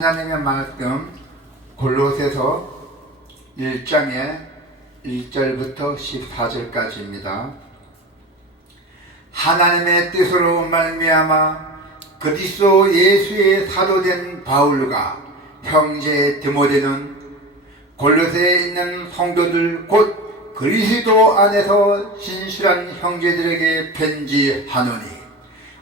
하나님의 말씀 골로새서 1장의 1절부터 14절까지입니다. 하나님의 뜻으로 말미암아 그리스도 예수의 사도된 바울과 형제 디모데는 골로새에 있는 성도들 곧 그리스도 안에서 신실한 형제들에게 편지하노니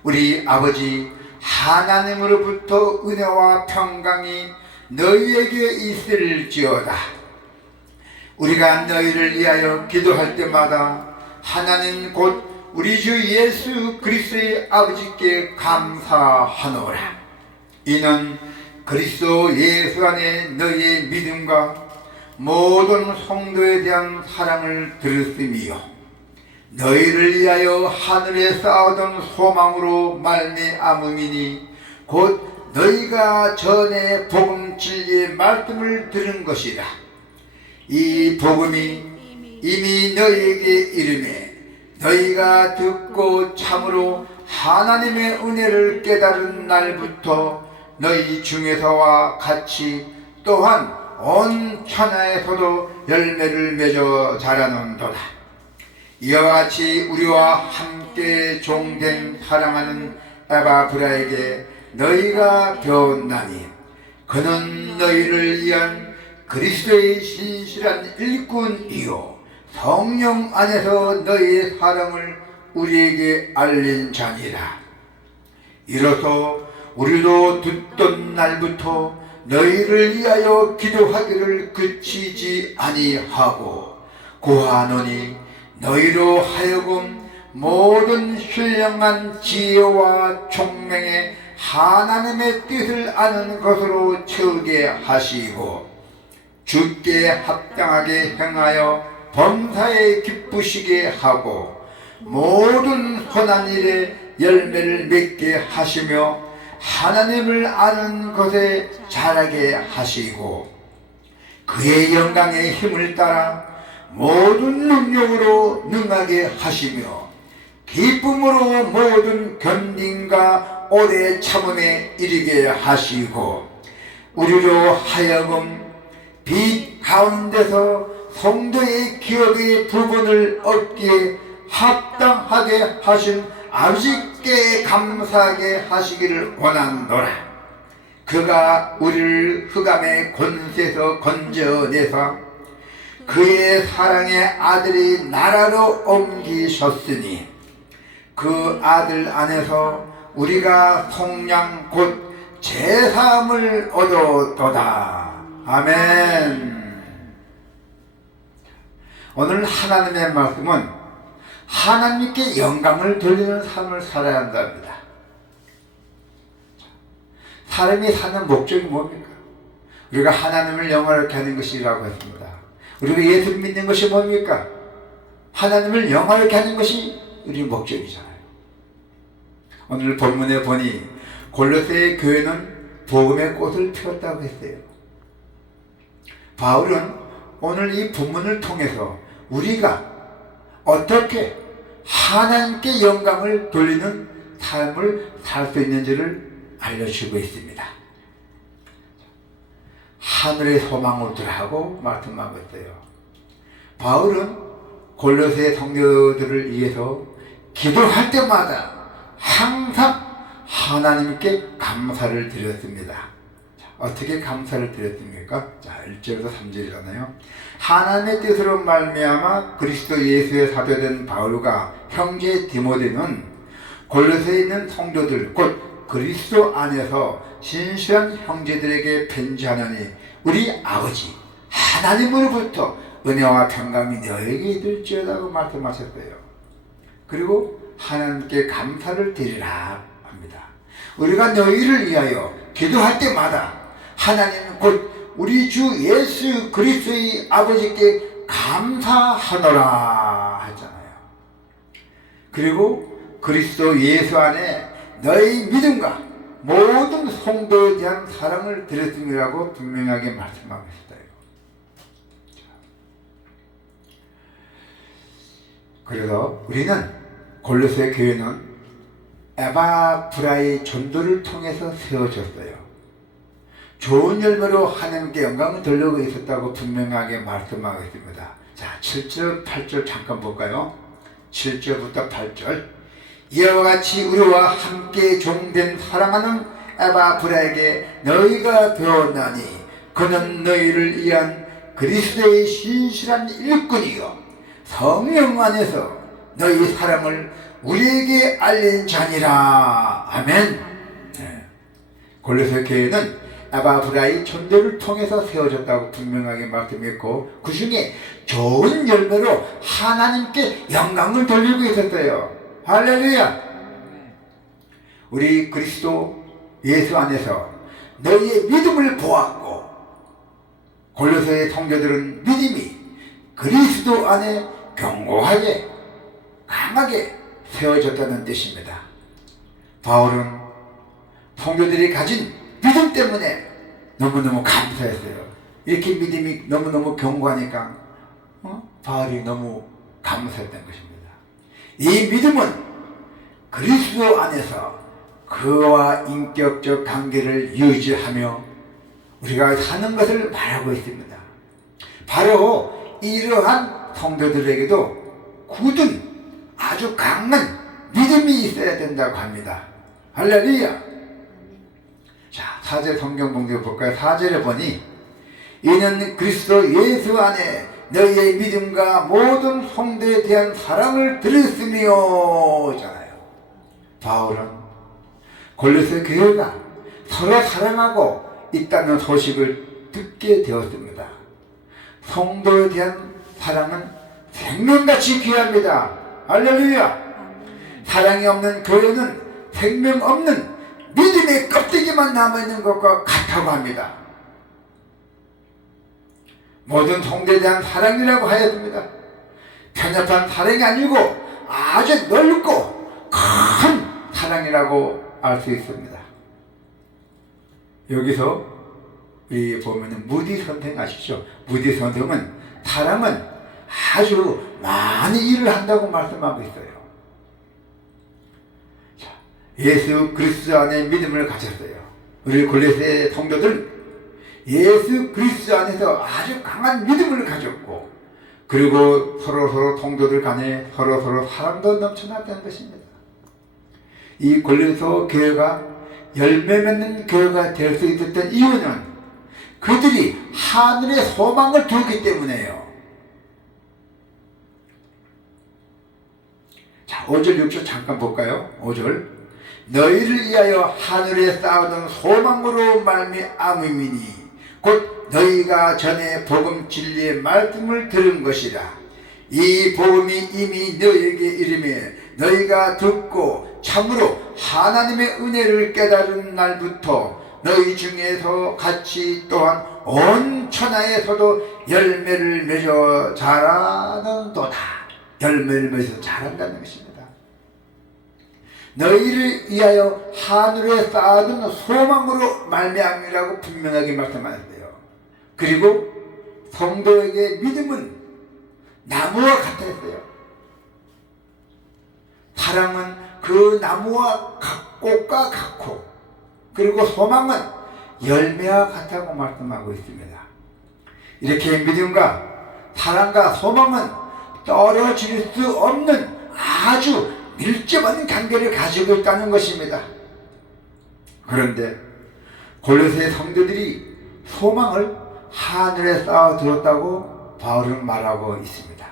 우리 아버지 하나님으로부터 은혜와 평강이 너희에게 있을지어다. 우리가 너희를 위하여 기도할 때마다 하나님 곧 우리 주 예수 그리스도의 아버지께 감사하노라. 이는 그리스도 예수 안에 너희의 믿음과 모든 성도에 대한 사랑을 들었음이요 너희를 위하여 하늘에 쌓아둔 소망으로 말미암음이니 곧 너희가 전에 복음 진리의 말씀을 들은 것이라. 이 복음이 이미 너희에게 이르매 너희가 듣고 참으로 하나님의 은혜를 깨달은 날부터 너희 중에서와 같이 또한 온 천하에서도 열매를 맺어 자라는도다. 이와 같이 우리와 함께 종된 사랑하는 에바브라에게 너희가 배웠나니 그는 너희를 위한 그리스도의 신실한 일꾼이요 성령 안에서 너희의 사랑을 우리에게 알린 자니라. 이로써 우리도 듣던 날부터 너희를 위하여 기도하기를 그치지 아니하고 구하노니 너희로 하여금 모든 신령한 지혜와 총명에 하나님의 뜻을 아는 것으로 채우게 하시고 주께 합당하게 행하여 범사에 기쁘시게 하고 모든 선한 일에 열매를 맺게 하시며 하나님을 아는 것에 자라게 하시고 그의 영광의 힘을 따라 모든 능력으로 능하게 하시며 기쁨으로 모든 견딘과 오래 참음에 이르게 하시고 우리로 하여금 빛 가운데서 성도의 기업의 부분을 얻기에 합당하게 하신 아버지께 감사하게 하시기를 원하노라. 그가 우리를 흑암의 권세에서 건져내사 그의 사랑의 아들이 나라로 옮기셨으니 그 아들 안에서 우리가 속량 곧 제사함을 얻었도다. 아멘. 오늘 하나님의 말씀은 하나님께 영광을 돌리는 삶을 살아야 한답니다. 사람이 사는 목적이 뭡니까? 우리가 하나님을 영화롭게 하는 것이라고 했습니다. 우리가 예수를 믿는 것이 뭡니까? 하나님을 영화롭게 하는 것이 우리 목적이잖아요. 오늘 본문에 보니 골로새의 교회는 복음의 꽃을 피웠다고 했어요. 바울은 오늘 이 본문을 통해서 우리가 어떻게 하나님께 영광을 돌리는 삶을 살 수 있는지를 알려주고 있습니다. 하늘의 소망을 두라고 말씀하고 있어요. 바울은 골로새 성도들을 위해서 기도할 때마다 항상 하나님께 감사를 드렸습니다. 자, 어떻게 감사를 드렸습니까? 자, 1절부터 3절이잖아요. 하나님의 뜻으로 말미암아 그리스도 예수의 사도된 바울과 형제 디모데는 골로새에 있는 성도들 곧 그리스도 안에서 신실한 형제들에게 편지하노니 우리 아버지 하나님으로부터 은혜와 평강이 너에게 있을지어다고 말씀하셨어요. 그리고 하나님께 감사를 드리라 합니다. 우리가 너희를 위하여 기도할 때마다 하나님 곧 우리 주 예수 그리스도의 아버지께 감사하노라 했잖아요. 그리고 그리스도 예수 안에 너희 믿음과 모든 성도에 대한 사랑을 드렸음이라고 분명하게 말씀하고 있어요. 그래서 우리는 골로새 교회는 에바브라의 전도를 통해서 세워졌어요. 좋은 열매로 하나님께 영광을 돌리고 있었다고 분명하게 말씀하고 있습니다. 자, 7절, 8절 잠깐 볼까요? 7절부터 8절. 이와 같이 우리와 함께 종된 사랑하는 에바브라에게 너희가 배웠나니 그는 너희를 위한 그리스도의 신실한 일꾼이요 성령 안에서 너희 사랑을 우리에게 알린 자니라. 아멘. 네. 골로새 교회는 에바브라의 존재를 통해서 세워졌다고 분명하게 말씀했고, 그 중에 좋은 열매로 하나님께 영광을 돌리고 있었어요. 할렐루야. 우리 그리스도 예수 안에서 너희의 믿음을 보았고, 골로새의 성도들은 믿음이 그리스도 안에 견고하게 강하게 세워졌다는 뜻입니다. 바울은 성도들이 가진 믿음 때문에 너무너무 감사했어요. 이렇게 믿음이 너무너무 견고하니까 바울이 너무 감사했던 것입니다. 이 믿음은 그리스도 안에서 그와 인격적 관계를 유지하며 우리가 사는 것을 말하고 있습니다. 바로 이러한 성도들에게도 굳은 아주 강한 믿음이 있어야 된다고 합니다. 할렐루야. 자, 4절 성경 봉독 볼까요? 4절에 보니 이는 그리스도 예수 안에 너희의 믿음과 모든 성도에 대한 사랑을 들었으며 잖아요. 바울은 골로새 교회가 서로 사랑하고 있다는 소식을 듣게 되었습니다. 성도에 대한 사랑은 생명같이 귀합니다. 할렐루야. 사랑이 없는 교회는 생명 없는 믿음의 껍데기만 남아있는 것과 같다고 합니다. 모든 성도에 대한 사랑이라고 하였습니다. 편협한 사랑이 아니고 아주 넓고 큰 사랑이라고 알 수 있습니다. 여기서 이 보면은 무디 선생 아시죠? 무디 선생은 사랑은 아주 많은 일을 한다고 말씀하고 있어요. 자, 예수 그리스도 안에 믿음을 가졌어요. 우리 골로새 성도들은 예수 그리스도 안에서 아주 강한 믿음을 가졌고, 그리고 서로 성도들 간에 서로 사랑도 넘쳐났다는 것입니다. 이 골로새 교회가 열매 맺는 교회가 될 수 있었던 이유는 그들이 하늘의 소망을 두었기 때문에요. 자, 5절 6절 잠깐 볼까요? 5절. 너희를 위하여 하늘에 쌓아둔 소망으로 말미암음이니 곧 너희가 전에 복음 진리의 말씀을 들은 것이라. 이 복음이 이미 너희에게 이르매 너희가 듣고 참으로 하나님의 은혜를 깨달은 날부터 너희 중에서 같이 또한 온 천하에서도 열매를 맺어 자라는도다. 열매를 맺어 자란다는 것입니다. 너희를 위하여 하늘에 쌓아둔 소망으로 말미암이라고 분명하게 말씀하셨어요. 그리고 성도에게 믿음은 나무와 같았어요. 사랑은 그 나무와 꽃과 같고, 그리고 소망은 열매와 같다고 말씀하고 있습니다. 이렇게 믿음과 사랑과 소망은 떨어질 수 없는 아주 밀접한 관계를 가지고 있다는 것입니다. 그런데 골로새 성도들이 소망을 하늘에 쌓아두었다고 바울은 말하고 있습니다.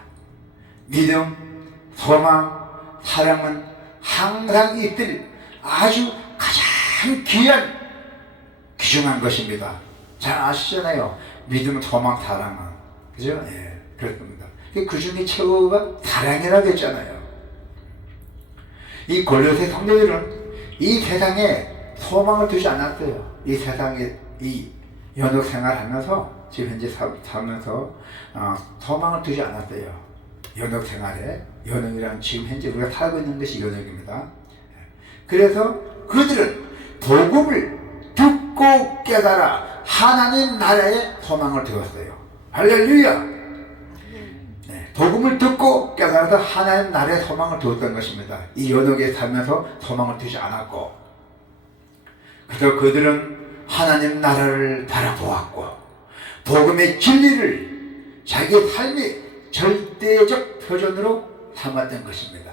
믿음, 소망, 사랑은 항상 있을 아주 가장 귀한 귀중한 것입니다. 잘 아시잖아요. 믿음, 소망, 사랑은. 그죠? 예, 그렇습니다. 그 중에 최고가 사랑이라고 했잖아요. 이 골로새 성도들은 이 세상에 소망을 두지 않았어요. 이 세상에 이 연옥 생활하면서 지금 현재 살면서 소망을 두지 않았어요. 연옥 생활에, 연옥이란 지금 현재 우리가 살고 있는 것이 연옥입니다. 그래서 그들은 복음을 듣고 깨달아 하나님 나라에 소망을 두었어요. 할렐루야. 네, 복음을 듣고 깨달아서 하나님 나라에 소망을 두었던 것입니다. 이 연옥에 살면서 소망을 두지 않았고, 그래서 그들은 하나님 나라를 바라보았고 복음의 진리를 자기 삶의 절대적 표준으로 삼았던 것입니다.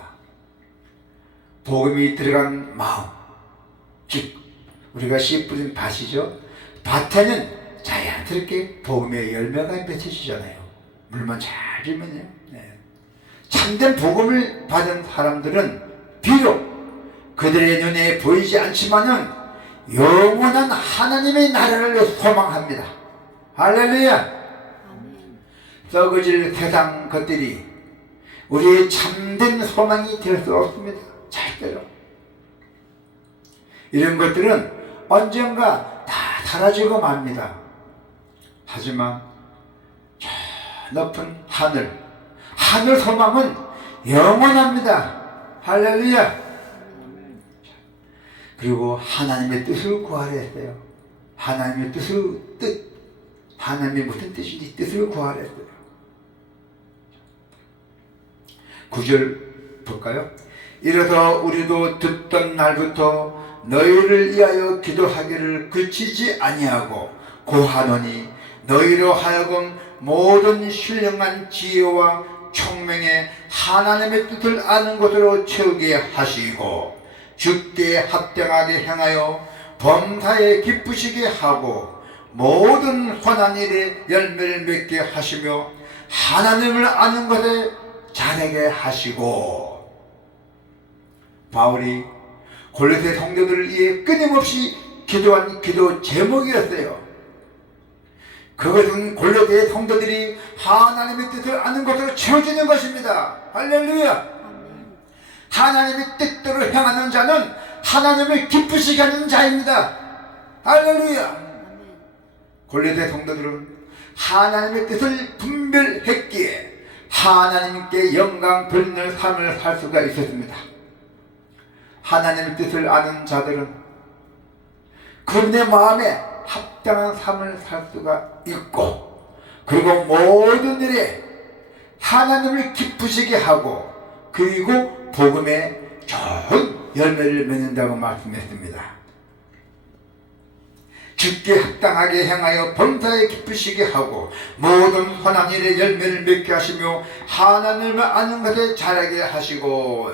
복음이 들어간 마음, 즉 우리가 씨 뿌린 밭이죠. 밭에는 자연스럽게 복음의 열매가 맺혀지잖아요. 물만 잘 주면요. 네. 참된 복음을 받은 사람들은 비록 그들의 눈에 보이지 않지만은 영원한 하나님의 나라를 소망합니다. 할렐루야. 썩어질 세상 것들이 우리의 참된 소망이 될 수 없습니다. 절대로. 이런 것들은 언젠가 다 사라지고 맙니다. 하지만 저 높은 하늘 소망은 영원합니다. 할렐루야. 그리고 하나님의 뜻을 구하려 했어요. 하나님의 뜻. 하나님의 무슨 뜻인지 뜻을 구하려 했어요. 9절 볼까요? 이래서 우리도 듣던 날부터 너희를 위하여 기도하기를 그치지 아니하고 고하노니 너희로 하여금 모든 신령한 지혜와 총명의 하나님의 뜻을 아는 것으로 채우게 하시고 주께 합당하게 행하여 범사에 기쁘시게 하고 모든 선한 일에 열매를 맺게 하시며 하나님을 아는 것에 자라게 하시고. 바울이 골로새 성도들을 위해 끊임없이 기도한 기도 제목이었어요. 그것은 골로새 성도들이 하나님의 뜻을 아는 것으로 채워지는 것입니다. 할렐루야. 하나님의 뜻대로 행하는 자는 하나님을 기쁘시게 하는 자입니다. 할렐루야. 골로새 성도들은 하나님의 뜻을 분별했기에 하나님께 영광 돌리는 삶을 살 수가 있었습니다. 하나님의 뜻을 아는 자들은 그분의 마음에 합당한 삶을 살 수가 있고, 그리고 모든 일에 하나님을 기쁘시게 하고, 그리고 복음에 좋은 열매를 맺는다고 말씀했습니다. 주께 합당하게 행하여 범사에 기쁘시게 하고 모든 선한 일에 열매를 맺게 하시며 하나님을 아는 것에 자라게 하시고.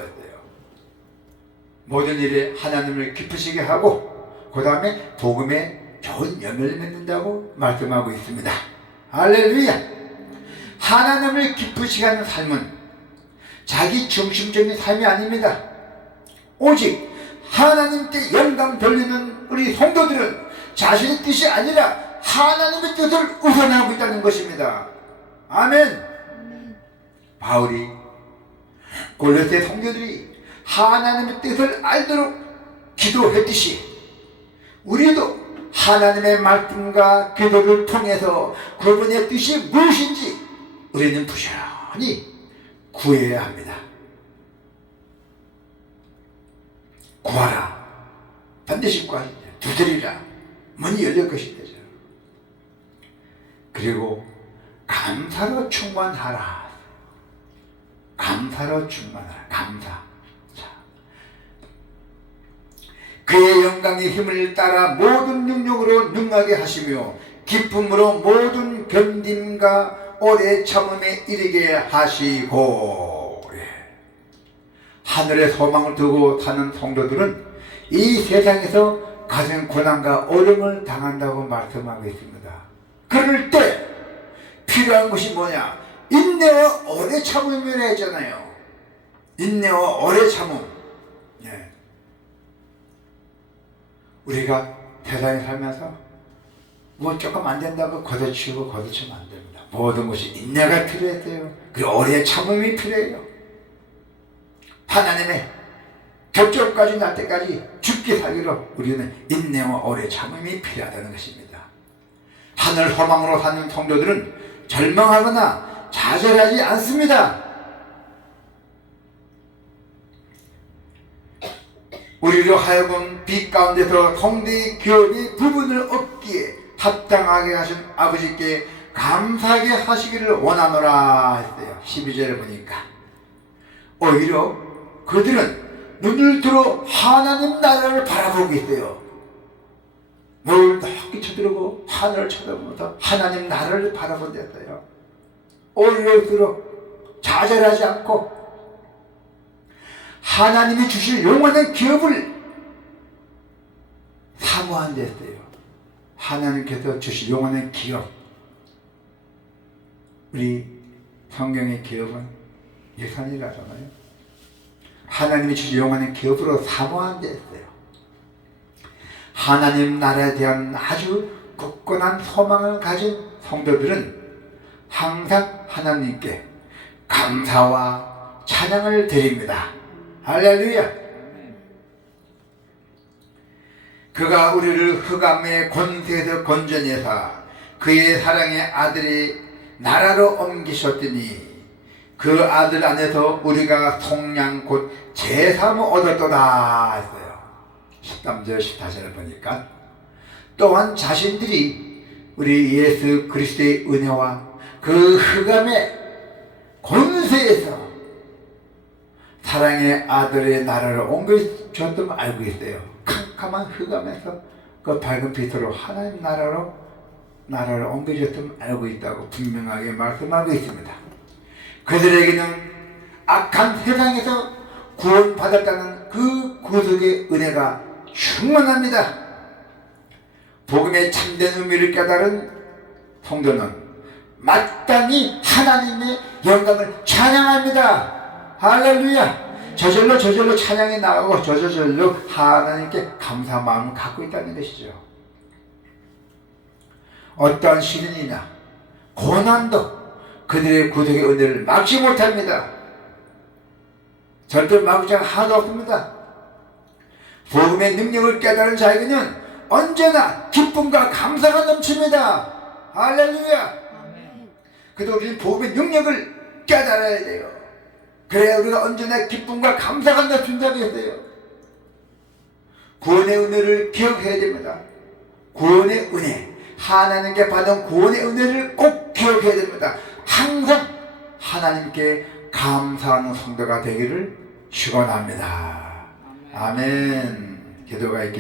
모든 일에 하나님을 기쁘시게 하고 그 다음에 복음에 좋은 열매를 맺는다고 말씀하고 있습니다. 할렐루야. 하나님을 기쁘시게 하는 삶은 자기 중심적인 삶이 아닙니다. 오직 하나님께 영광 돌리는 우리 성도들은 자신의 뜻이 아니라 하나님의 뜻을 우선하고 있다는 것입니다. 아멘. 바울이 골로새 성도들이 하나님의 뜻을 알도록 기도했듯이 우리도 하나님의 말씀과 기도를 통해서 그분의 뜻이 무엇인지 우리는 부지런히 구해야 합니다. 구하라. 반드시 구하라. 두드리라. 문이 열릴 것이다. 그리고 감사로 충만하라. 감사로 충만하라. 감사. 그의 영광의 힘을 따라 모든 능력으로 능하게 하시며 기쁨으로 모든 견딤과 오래 참음에 이르게 하시고. 하늘의 소망을 두고 사는 성도들은 이 세상에서 가진 고난과 어려움을 당한다고 말씀하고 있습니다. 그럴 때 필요한 것이 뭐냐? 인내와 오래 참음이라 했잖아요. 인내와 오래 참음. 우리가 세상에 살면서 뭐 조금 안 된다고 걷어치우고 걷어치우면 안 됩니다. 모든 것이 인내가 필요해요. 그리고 오래 참음이 필요해요. 하나님의 결정까지 날 때까지 죽게 살기로 우리는 인내와 오래 참음이 필요하다는 것입니다. 하늘 소망으로 사는 성도들은 절망하거나 좌절하지 않습니다. 우리로 하여금 빛 가운데서 성대의 기업이 부분을 얻기에 합당하게 하신 아버지께 감사하게 하시기를 원하노라 했어요. 12절에 보니까 오히려 그들은 눈을 들어 하나님 나라를 바라보고 있어요. 물 높이 쳐들고 하늘을 쳐다보면서 하나님 나라를 바라본댔어요. 올려들어 좌절하지 않고 하나님이 주실 영원한 기업을 사모한댔어요. 하나님께서 주실 영원한 기업, 우리 성경의 기업은 예산이라잖아요. 하나님이 주신 영원한 기업으로 사모한댔어요. 하나님 나라에 대한 아주 굳건한 소망을 가진 성도들은 항상 하나님께 감사와 찬양을 드립니다. 할렐루야. 그가 우리를 흑암의 권세에서 건져내사 그의 사랑의 아들이 나라로 옮기셨더니 그 아들 안에서 우리가 속량 곧 제사함을 얻었도다 했어요. 13절 14절을 보니까 또한 자신들이 우리 예수 그리스도의 은혜와 그 흑암의 권세에서 사랑의 아들의 나라를 옮겨주었던 걸 알고 있어요. 캄캄한 흑암에서 그 밝은 빛으로 하나님 나라를 옮겨주었던 걸 알고 있다고 분명하게 말씀하고 있습니다. 그들에게는 악한 세상에서 구원받았다는 그 구속의 은혜가 충만합니다. 복음의 참된 의미를 깨달은 성도는 마땅히 하나님의 영광을 찬양합니다. 할렐루야. 저절로 찬양이 나가고 저절로 하나님께 감사 마음을 갖고 있다는 것이죠. 어떠한 시련이나 고난도 그들의 구속의 은혜를 막지 못합니다. 절대 막을 자가 하나도 없습니다. 복음의 능력을 깨달은 자에게는 언제나 기쁨과 감사가 넘칩니다. 할렐루야. 그래도 우리는 복음의 능력을 깨달아야 돼요. 그래야 우리가 언제나 기쁨과 감사가 넘친다고 했어요. 구원의 은혜를 기억해야 됩니다. 구원의 은혜, 하나님께 받은 구원의 은혜를 꼭 기억해야 됩니다. 항상 하나님께 감사하는 성도가 되기를 축원합니다. 아멘. 기도가 있겠습니다.